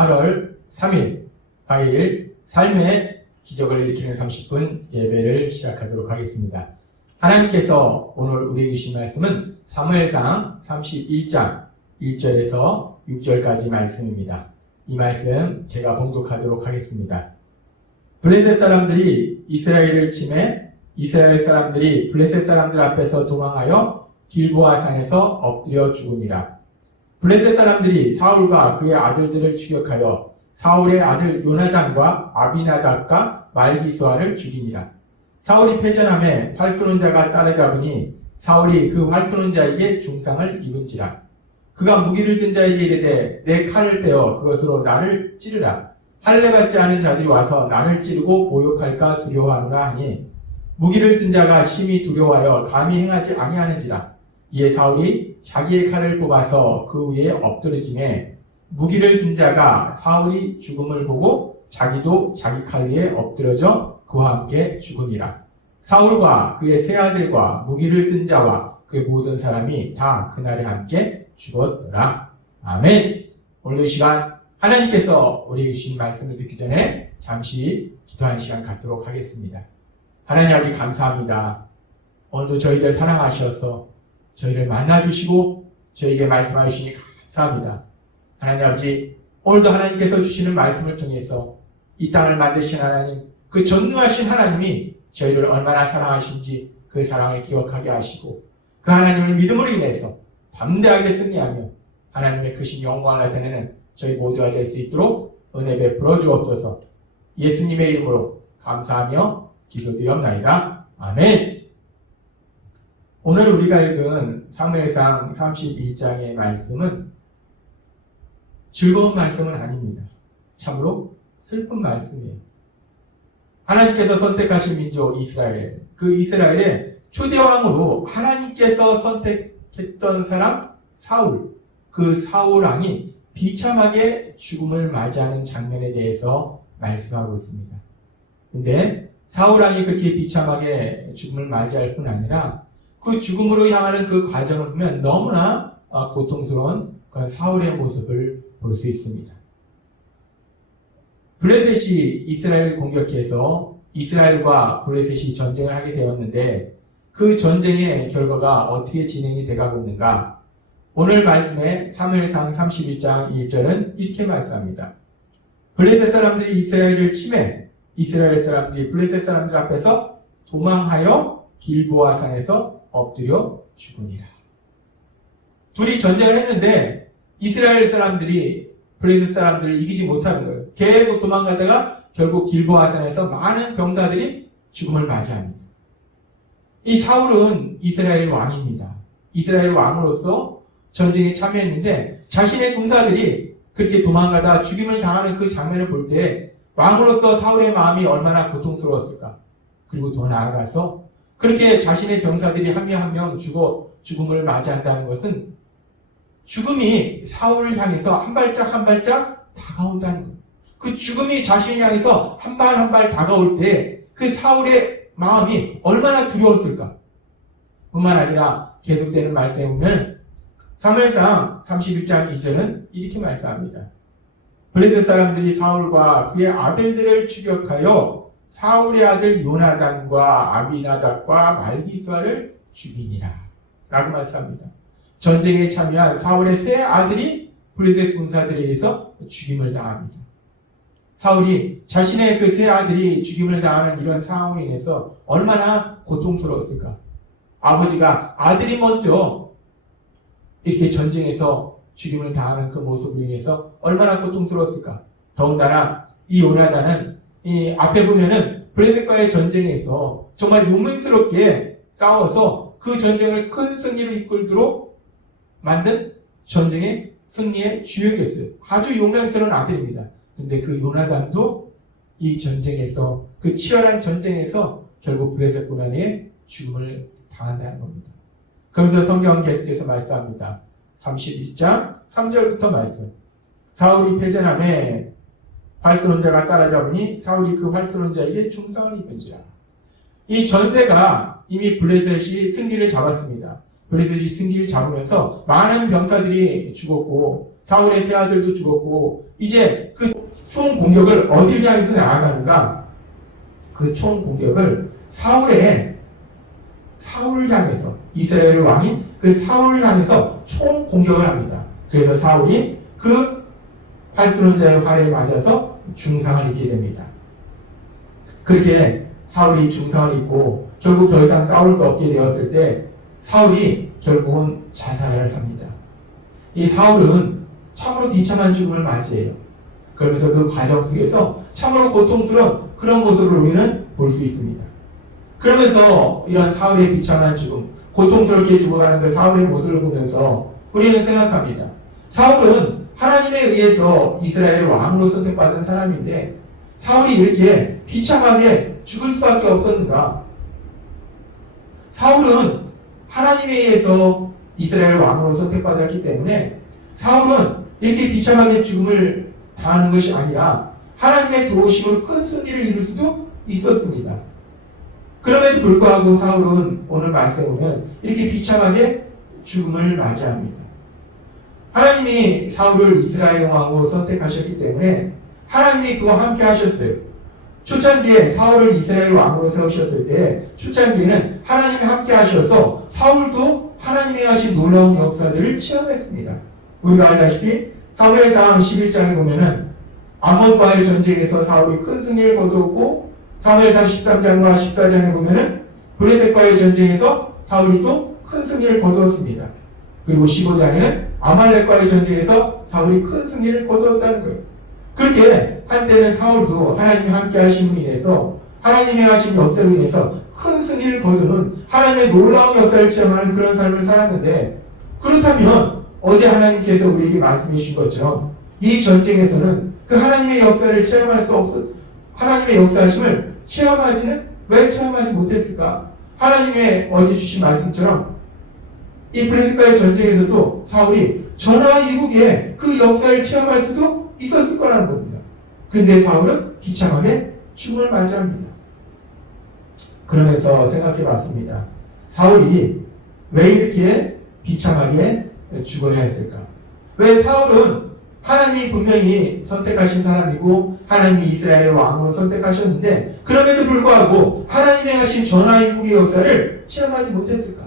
8월 3일 화요일 삶의 기적을 일으키는 30분 예배를 시작하도록 하겠습니다. 하나님께서 오늘 우리에게 주신 말씀은 사무엘상 31장 1절에서 6절까지 말씀입니다. 이 말씀 제가 봉독하도록 하겠습니다. 블레셋 사람들이 이스라엘을 침해 이스라엘 사람들이 블레셋 사람들 앞에서 도망하여 길보아 산에서 엎드려 죽으니라. 블레셋 사람들이 사울과 그의 아들들을 추격하여 사울의 아들 요나단과 아비나답과 말기수아를 죽이니라. 사울이 패전함에 활 쏘는 자가 따라잡으니 사울이 그 활 쏘는 자에게 중상을 입은지라. 그가 무기를 든 자에게 이르되 내 칼을 떼어 그것으로 나를 찌르라. 할례 받지 않은 자들이 와서 나를 찌르고 모욕할까 두려워하노라 하니 무기를 든 자가 심히 두려워하여 감히 행하지 아니하는지라. 이에 사울이 자기의 칼을 뽑아서 그 위에 엎드러지매 무기를 든 자가 사울이 죽음을 보고 자기도 자기 칼 위에 엎드러져 그와 함께 죽으니라. 사울과 그의 세 아들과 무기를 든 자와 그의 모든 사람이 다 그날에 함께 죽었더라. 아멘. 오늘 이 시간 하나님께서 우리에게 주신 말씀을 듣기 전에 잠시 기도하는 시간 갖도록 하겠습니다. 하나님 아버지 감사합니다. 오늘도 저희들 사랑하셔서 저희를 만나주시고 저희에게 말씀해 주시니 감사합니다. 하나님 아버지, 오늘도 하나님께서 주시는 말씀을 통해서 이 땅을 만드신 하나님, 그 전능하신 하나님이 저희를 얼마나 사랑하신지 그 사랑을 기억하게 하시고 그 하나님을 믿음으로 인해서 담대하게 승리하며 하나님의 크신 영광을 나타내는 저희 모두가 될 수 있도록 은혜 베풀어 주옵소서. 예수님의 이름으로 감사하며 기도드리옵나이다. 아멘. 오늘 우리가 읽은 사무엘상 31장의 말씀은 즐거운 말씀은 아닙니다. 참으로 슬픈 말씀이에요. 하나님께서 선택하신 민족 이스라엘, 그 이스라엘의 초대왕으로 하나님께서 선택했던 사람 사울, 그 사울 왕이 비참하게 죽음을 맞이하는 장면에 대해서 말씀하고 있습니다. 근데 사울 왕이 그렇게 비참하게 죽음을 맞이할 뿐 아니라 그 죽음으로 향하는 그 과정을 보면 너무나 고통스러운 그런 사울의 모습을 볼 수 있습니다. 블레셋이 이스라엘을 공격해서 이스라엘과 블레셋이 전쟁을 하게 되었는데 그 전쟁의 결과가 어떻게 진행이 돼가고 있는가? 오늘 말씀에 사무엘상 31장 1절은 이렇게 말씀합니다. 블레셋 사람들이 이스라엘을 침해 이스라엘 사람들이 블레셋 사람들 앞에서 도망하여 길보아 산에서 엎드려 죽으니라. 둘이 전쟁을 했는데 이스라엘 사람들이 블레셋 사람들을 이기지 못하는 거예요. 계속 도망가다가 결국 길보아 산에서 많은 병사들이 죽음을 맞이합니다. 이 사울은 이스라엘 왕입니다. 이스라엘 왕으로서 전쟁에 참여했는데 자신의 군사들이 그렇게 도망가다 죽임을 당하는 그 장면을 볼 때 왕으로서 사울의 마음이 얼마나 고통스러웠을까. 그리고 더 나아가서 그렇게 자신의 병사들이 한 명 한 명 죽음을 맞이한다는 것은 죽음이 사울을 향해서 한 발짝 한 발짝 다가온다는 것. 그 죽음이 자신을 향해서 한 발 한 발 다가올 때 그 사울의 마음이 얼마나 두려웠을까. 뿐만 아니라 계속되는 말씀에 보면 사무엘상 31장 2절은 이렇게 말씀합니다. 블레셋 사람들이 사울과 그의 아들들을 추격하여 사울의 아들 요나단과 아비나답과 말기수아를 죽이니라 라고 말씀합니다. 전쟁에 참여한 사울의 세 아들이 블레셋 군사들에 의해서 죽임을 당합니다. 사울이 자신의 그 세 아들이 죽임을 당하는 이런 상황에 인해서 얼마나 고통스러웠을까. 아버지가 아들이 먼저 이렇게 전쟁에서 죽임을 당하는 그 모습으로 인해서 얼마나 고통스러웠을까. 더군다나 이 요나단은 이 앞에 보면은 블레셋과의 전쟁에서 정말 용맹스럽게 싸워서 그 전쟁을 큰 승리로 이끌도록 만든 전쟁의 승리의 주역이었어요. 아주 용맹스러운 아들입니다. 근데 그 요나단도 이 전쟁에서 그 치열한 전쟁에서 결국 블레셋 군단에 죽음을 당한다는 겁니다. 그러면서 성경은 계속해서 말씀합니다. 31장 3절부터 말씀. 사울이 패전함에 활 쏘는 자가 따라잡으니 사울이 그 활 쏘는 자에게 중상을 입은지라. 이 전세가 이미 블레셋이 승기를 잡았습니다. 블레셋이 승기를 잡으면서 많은 병사들이 죽었고 사울의 세 아들도 죽었고, 이제 그 총 공격을 어디를 향해서 나아가는가? 그 총 공격을 사울을 향해서, 이스라엘 왕인 그 사울을 향해서 총 공격을 합니다. 그래서 사울이 그 팔순원자의 활에 맞아서 중상을 입게 됩니다. 그렇게 사울이 중상을 입고 결국 더 이상 싸울 수 없게 되었을 때 사울이 결국은 자살을 합니다. 이 사울은 참으로 비참한 죽음을 맞이해요. 그러면서 그 과정 속에서 참으로 고통스러운 그런 모습을 우리는 볼 수 있습니다. 그러면서 이런 사울의 비참한 죽음, 고통스럽게 죽어가는 그 사울의 모습을 보면서 우리는 생각합니다. 사울은 하나님에 의해서 이스라엘 왕으로 선택받은 사람인데 사울이 이렇게 비참하게 죽을 수밖에 없었는가? 사울은 하나님에 의해서 이스라엘 왕으로 선택받았기 때문에 사울은 이렇게 비참하게 죽음을 당하는 것이 아니라 하나님의 도우심으로 큰 승리를 이룰 수도 있었습니다. 그럼에도 불구하고 사울은 오늘 말씀에 보면 이렇게 비참하게 죽음을 맞이합니다. 하나님이 사울을 이스라엘 왕으로 선택하셨기 때문에 하나님이 그와 함께 하셨어요. 초창기에 사울을 이스라엘 왕으로 세우셨을 때 초창기에는 하나님이 함께 하셔서 사울도 하나님이 하신 놀라운 역사들을 체험했습니다. 우리가 알다시피 사무엘상 11장에 보면은 암몬과의 전쟁에서 사울이 큰 승리를 거두었고 사무엘상 13장과 14장에 보면은 블레셋과의 전쟁에서 사울이 또 큰 승리를 거두었습니다. 그리고 15장에는 아말렉과의 전쟁에서 사울이 큰 승리를 거두었다는 거예요. 그렇게 한때는 사울도 하나님이 함께 하심으로 인해서 하나님이 하신 역사로 인해서 큰 승리를 거두는 하나님의 놀라운 역사를 체험하는 그런 삶을 살았는데 그렇다면 어제 하나님께서 우리에게 말씀해 주신 것처럼 이 전쟁에서는 그 하나님의 역사를 체험할 수 없었 하나님의 역사하심을 왜 체험하지 못했을까? 하나님의 어제 주신 말씀처럼 이 블레셋과의 전쟁에서도 사울이 전하 이국에 그 역사를 체험할 수도 있었을 거라는 겁니다. 근데 사울은 비참하게 죽음을 맞이합니다. 그러면서 생각해 봤습니다. 사울이 왜 이렇게 비참하게 죽어야 했을까? 왜 사울은 하나님이 분명히 선택하신 사람이고 하나님이 이스라엘 왕으로 선택하셨는데 그럼에도 불구하고 하나님의 하신 전하위복의 역사를 체험하지 못했을까?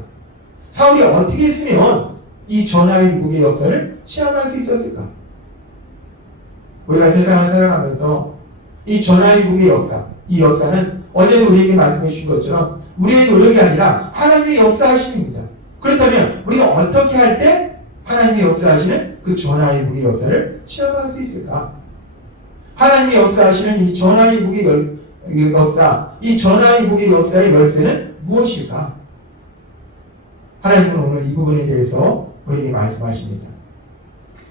사울이 어떻게 했으면 이 전하위복의 역사를 체험할 수 있었을까? 우리가 세상을 살아가면서 이 전하위복의 역사, 이 역사는 어제 우리에게 말씀해 주신 것처럼 우리의 노력이 아니라 하나님의 역사하심입니다. 그렇다면 우리가 어떻게 할 때 하나님의 역사하시는 그 전하위복의 역사를 체험할 수 있을까? 하나님의 역사하시는 이 전하위복의 역사, 이 전하위복의 역사의 열쇠는 무엇일까? 하나님은 오늘 이 부분에 대해서 우리에게 말씀하십니다.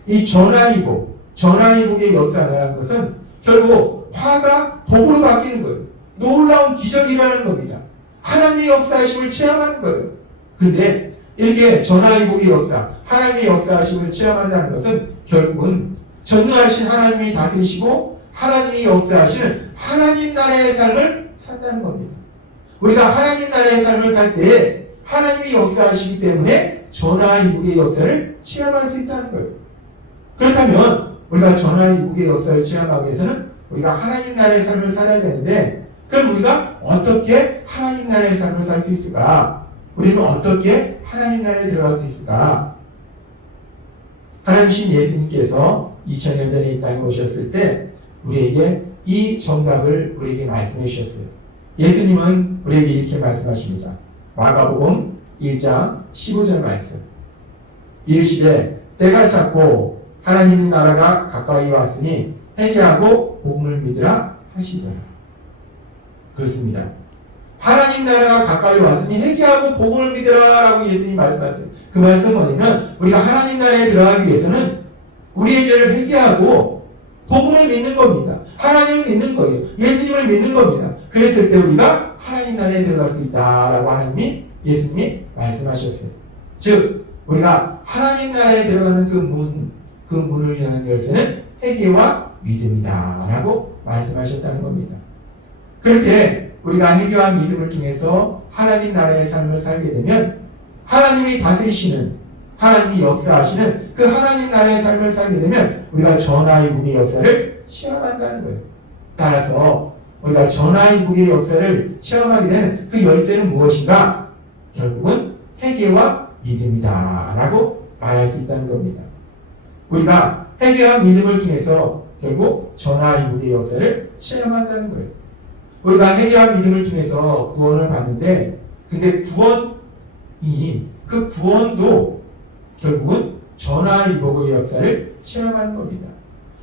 이 전하위복의 역사라는 것은 결국 화가 복으로 바뀌는 거예요. 놀라운 기적이라는 겁니다. 하나님의 역사하심을 체험하는 거예요. 그런데 이렇게 전하위복의 역사, 하나님의 역사하심을 체험한다는 것은 결국은 전능하신 하나님이 다스리시고 하나님이 역사하시는 하나님 나라의 삶을 산다는 겁니다. 우리가 하나님 나라의 삶을 살 때에 하나님이 역사하시기 때문에 전하위복의 역사를 체험할 수 있다는 거예요. 그렇다면 우리가 전하위복의 역사를 체험하기 위해서는 우리가 하나님 나라의 삶을 살아야 되는데 그럼 우리가 어떻게 하나님 나라의 삶을 살 수 있을까? 우리는 어떻게 하나님 나라에 들어갈 수 있을까? 하나님이신 예수님께서 2000년 전에 이 땅에 오셨을 때 우리에게 이 정답을 우리에게 말씀해 주셨어요. 예수님은 우리에게 이렇게 말씀하십니다. 마가복음 1장 15절 말씀. 이르시되 때가 찼고 하나님의 나라가 가까이 왔으니 회개하고 복음을 믿으라 하시더라. 그렇습니다. 하나님 나라가 가까이 왔으니 회개하고 복음을 믿으라 라고 예수님이 말씀하세요. 그 말씀은 뭐냐면 우리가 하나님 나라에 들어가기 위해서는 우리의 죄를 회개하고 복음을 믿는 겁니다. 하나님을 믿는 거예요. 예수님을 믿는 겁니다. 그랬을 때 우리가 하나님 나라에 들어갈 수 있다라고 예수님이 말씀하셨어요. 즉 우리가 하나님 나라에 들어가는 그 문을 여는 열쇠는 회개와 믿음이다 라고 말씀하셨다는 겁니다. 그렇게 우리가 회개와 믿음을 통해서 하나님 나라의 삶을 살게 되면 하나님이 다스리시는 하나님이 역사하시는 그 하나님 나라의 삶을 살게 되면 우리가 전화위복의 역사를 체험한다는 거예요. 따라서 우리가 전화위복의 역사를 체험하게 되는 그 열쇠는 무엇인가? 결국은 회개와 믿음이다 라고 말할 수 있다는 겁니다. 우리가 회개와 믿음을 통해서 결국 전화위복의 역사를 체험한다는 거예요. 우리가 회개와 믿음을 통해서 구원을 받는데, 근데 그 구원도 결국은 전화위복의 역사를 체험하는 겁니다.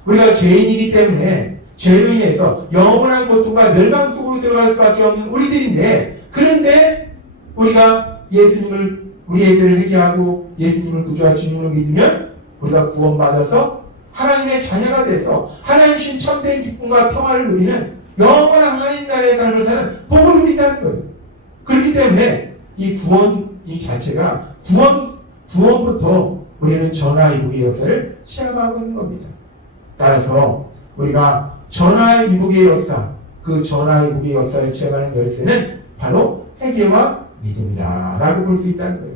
우리가 죄인이기 때문에 죄로 인해서 영원한 고통과 멸망 속으로 들어갈 수밖에 없는 우리들인데, 그런데 우리가 예수님을, 우리의 죄를 회개하고 예수님을 구주와 주님으로 믿으면 우리가 구원받아서 하나님의 자녀가 돼서 하나님 신 참된 기쁨과 평화를 누리는 영원한 하나님 나라의 삶을 사는 복을 누린다는 거예요. 그렇기 때문에 이 구원 이 자체가 구원부터 우리는 전화위복의 역사를 체험하고 있는 겁니다. 따라서 우리가 전화위복의 역사, 그 전화위복의 역사를 체험하는 열쇠는 바로 회개와 믿음이다라고 볼 수 있다는 거예요.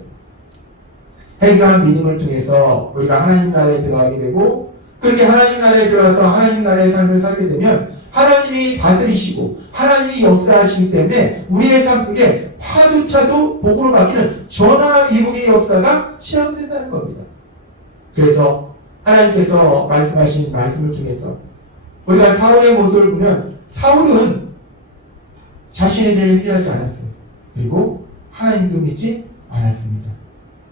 회개와 믿음을 통해서 우리가 하나님 나라에 들어가게 되고, 그렇게 하나님 나라에 들어가서 하나님 나라의 삶을 살게 되면 하나님이 다스리시고 하나님이 역사하시기 때문에 우리의 삶 속에 파도차도 복으로 바뀌는 전화위복의 역사가 체험된다는 겁니다. 그래서 하나님께서 말씀하신 말씀을 통해서 우리가 사울의 모습을 보면 사울은 자신의 죄를 회개하지 않았어요. 그리고 하나님도 믿지 않았습니다.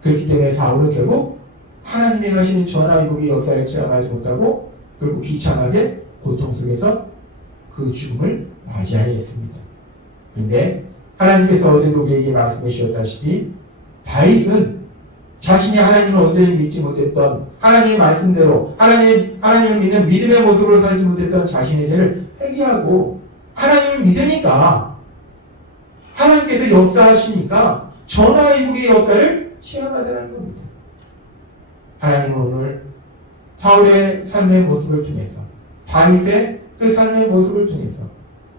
그렇기 때문에 사울은 결국 하나님이 하시는 전화위복의 역사를 체험하지 못하고 결국 비참하게 고통 속에서 그 죽음을 맞이하게 했습니다. 그런데 하나님께서 어제도 우리에게 말씀해 주셨다시피 다윗은 자신이 하나님을 온전히 믿지 못했던, 하나님의 말씀대로 하나님을 믿는 믿음의 모습으로 살지 못했던 자신의 죄를 회개하고 하나님을 믿으니까 하나님께서 역사하시니까 전화위복의 역사를 체험하자는 겁니다. 하나님은 오늘 사울의 삶의 모습을 통해서, 다윗의 그 삶의 모습을 통해서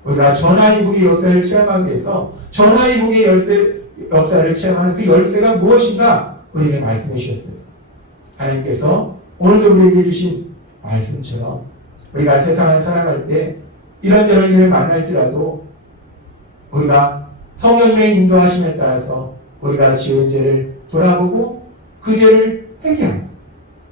우리가 전화위복의 역사를 체험하기 위해서 전화위복의 역사를 체험하는 그 열쇠가 무엇인가 우리에게 말씀해 주셨어요. 하나님께서 오늘도 우리에게 주신 말씀처럼 우리가 세상을 살아갈 때 이런저런 일을 만날지라도 우리가 성령의 인도하심에 따라서 우리가 지은 죄를 돌아보고 그 죄를 회개하고,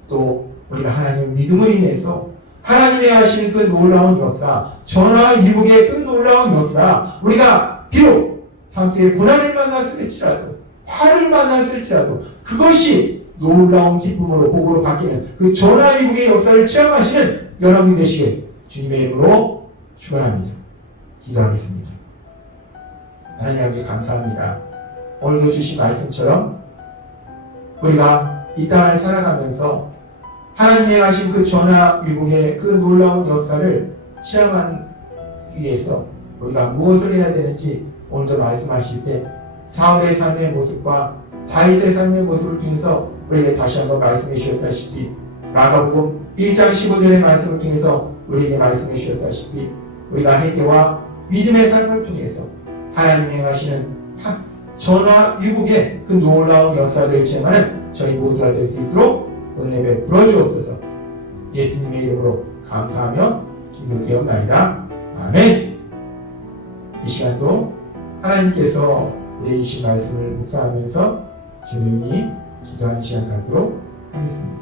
또 우리가 하나님의 믿음을 인해서 하나님의 하시는 그 놀라운 역사, 전화위복의 그 놀라운 역사, 우리가 비록 삶 속에 고난을 만났을지라도, 화를 만났을지라도 그것이 놀라운 기쁨으로 복으로 바뀌는 그 전화위복의 역사를 체험하시는 여러분이 되시길 주님의 이름으로 축원합니다. 기도하겠습니다. 하나님 아버지 감사합니다. 오늘도 주신 말씀처럼 우리가 이 땅을 살아가면서 하나님이 하신 그 전화위복의 그 놀라운 역사를 체험하기 위해서 우리가 무엇을 해야 되는지 오늘도 말씀하실 때 사울의 삶의 모습과 다윗의 삶의 모습을 통해서 우리에게 다시 한번 말씀해 주셨다시피, 마가복음 1장 15절의 말씀을 통해서 우리에게 말씀해 주셨다시피 우리가 회개와 믿음의 삶을 통해서 하나님이 행하시는 전화위복의 그 놀라운 역사들을 체험하는 저희 모두가 될 수 있도록 은혜 베풀어 주옵소서. 예수님의 이름으로 감사하며 기도드리옵나이다. 아멘. 이 시간도 하나님께서 우리의 주신 말씀을 묵상하면서 조용히 기도하는 시간 갖도록 하겠습니다.